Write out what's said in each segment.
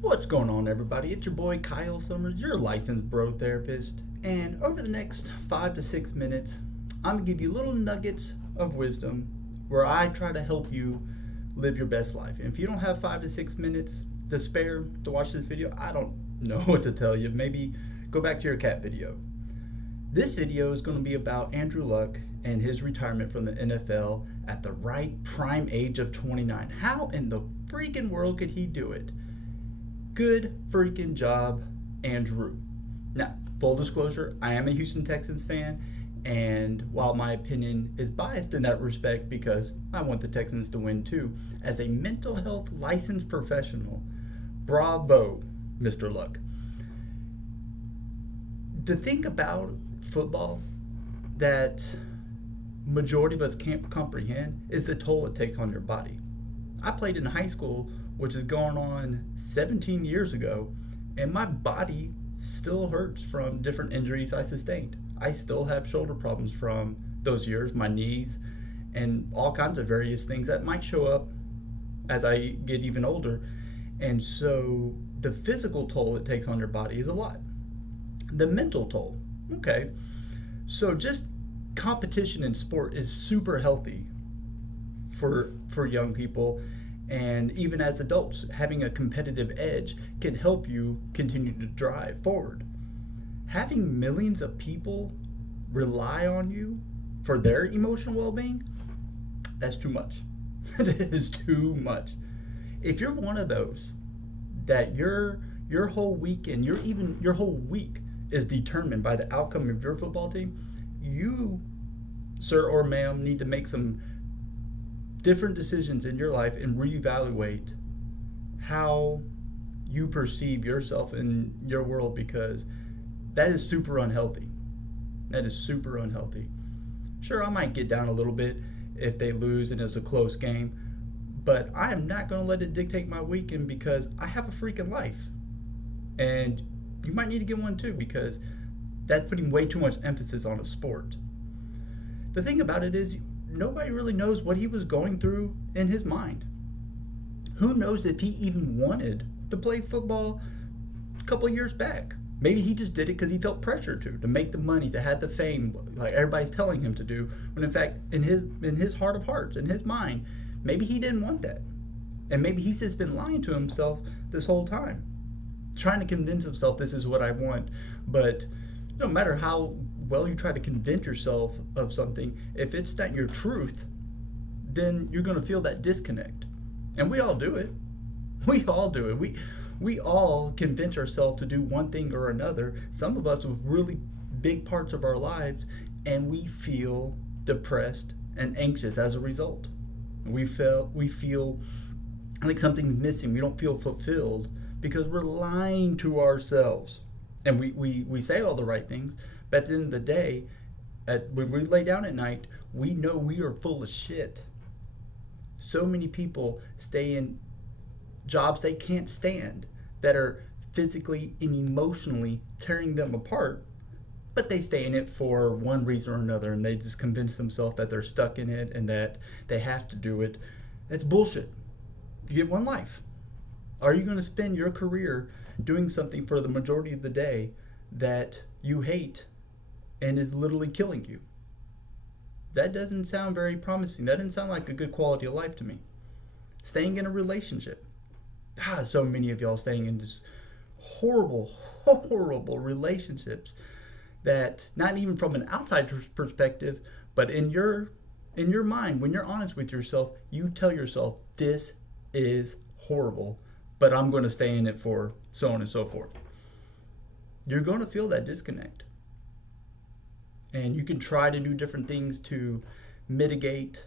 What's going on, everybody? It's your boy Kyle Sommers, your licensed bro therapist. And over the next 5 to 6 minutes, I'm gonna give you little nuggets of wisdom where I try to help you live your best life. And if you don't have 5 to 6 minutes to spare to watch this video, I don't know what to tell you. Maybe go back to your cat video. This video is going to be about Andrew Luck and his retirement from the NFL at the right prime age of 29. How in the freaking world could he do it? Good freaking job, Andrew. Now, full disclosure, I am a Houston Texans fan, and while my opinion is biased in that respect because I want the Texans to win too, as a mental health licensed professional, bravo, Mr. Luck. The thing about football that majority of us can't comprehend is the toll it takes on your body. I played in high school, which is going on 17 years ago, and my body still hurts from different injuries I sustained. I still have shoulder problems from those years, my knees, and all kinds of various things that might show up as I get even older. And so the physical toll it takes on your body is a lot. The mental toll, okay. So just competition in sport is super healthy for young people, and even as adults, having a competitive edge can help you continue to drive forward. Having millions of people rely on you for their emotional well-being, that's too much. It is too much. If you're one of those that your whole weekend, your whole week is determined by the outcome of your football team, you, sir or ma'am, need to make some different decisions in your life and reevaluate how you perceive yourself in your world, because that is super unhealthy. That is super unhealthy. Sure, I might get down a little bit if they lose and it's a close game, but I am not going to let it dictate my weekend because I have a freaking life. And you might need to get one too, because that's putting way too much emphasis on a sport. The thing about it is, nobody really knows what he was going through in his mind. Who knows if he even wanted to play football a couple years back? Maybe he just did it because he felt pressure to make the money, to have the fame, like everybody's telling him to do. When in fact, in his heart of hearts, in his mind, maybe he didn't want that, and maybe he's just been lying to himself this whole time, trying to convince himself this is what I want. But no matter how well you try to convince yourself of something, if it's not your truth, then you're going to feel that disconnect. And we all do it. We all do it. We all convince ourselves to do one thing or another, some of us with really big parts of our lives, and we feel depressed and anxious as a result. We feel like something's missing. We don't feel fulfilled because we're lying to ourselves. And we say all the right things, but at the end of the day, when we lay down at night, we know we are full of shit. So many people stay in jobs they can't stand, that are physically and emotionally tearing them apart, but they stay in it for one reason or another, and they just convince themselves that they're stuck in it and that they have to do it. That's bullshit. You get one life. Are you going to spend your career doing something for the majority of the day that you hate and is literally killing you? That doesn't sound very promising. That doesn't sound like a good quality of life to me. Staying in a relationship. So many of y'all staying in just horrible, horrible relationships that, not even from an outside perspective, but in your mind, when you're honest with yourself, you tell yourself, this is horrible, but I'm going to stay in it for so on and so forth. You're going to feel that disconnect. And you can try to do different things to mitigate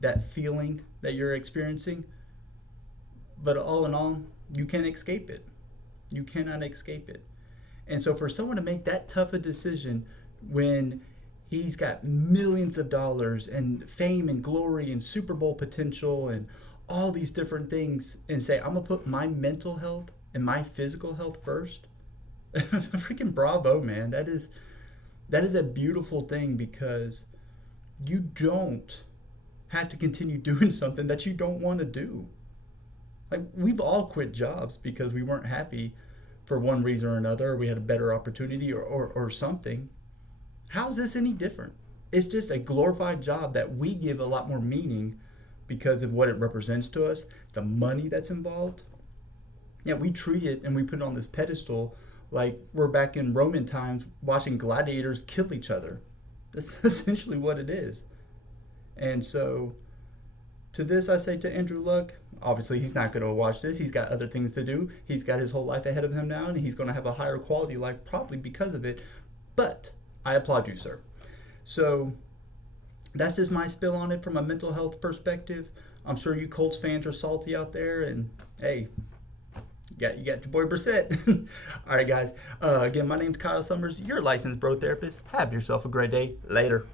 that feeling that you're experiencing. But all in all, you can't escape it. You cannot escape it. And so for someone to make that tough a decision when he's got millions of dollars and fame and glory and Super Bowl potential and all these different things, and say, I'm going to put my mental health and my physical health first, freaking bravo, man. That is a beautiful thing, because you don't have to continue doing something that you don't want to do. Like, we've all quit jobs because we weren't happy for one reason or another, or we had a better opportunity or something. How's this any different? It's just a glorified job that we give a lot more meaning because of what it represents to us, the money that's involved. Yeah, we treat it and we put it on this pedestal like we're back in Roman times watching gladiators kill each other. That's essentially what it is. And so, to this, I say to Andrew Luck, obviously he's not going to watch this. He's got other things to do. He's got his whole life ahead of him now, and he's going to have a higher quality life probably because of it. But I applaud you, sir. So that's just my spill on it from a mental health perspective. I'm sure you Colts fans are salty out there, and hey, you got your boy Brissett. All right, guys. Again, my name's Kyle Sommers, your licensed bro therapist. Have yourself a great day. Later.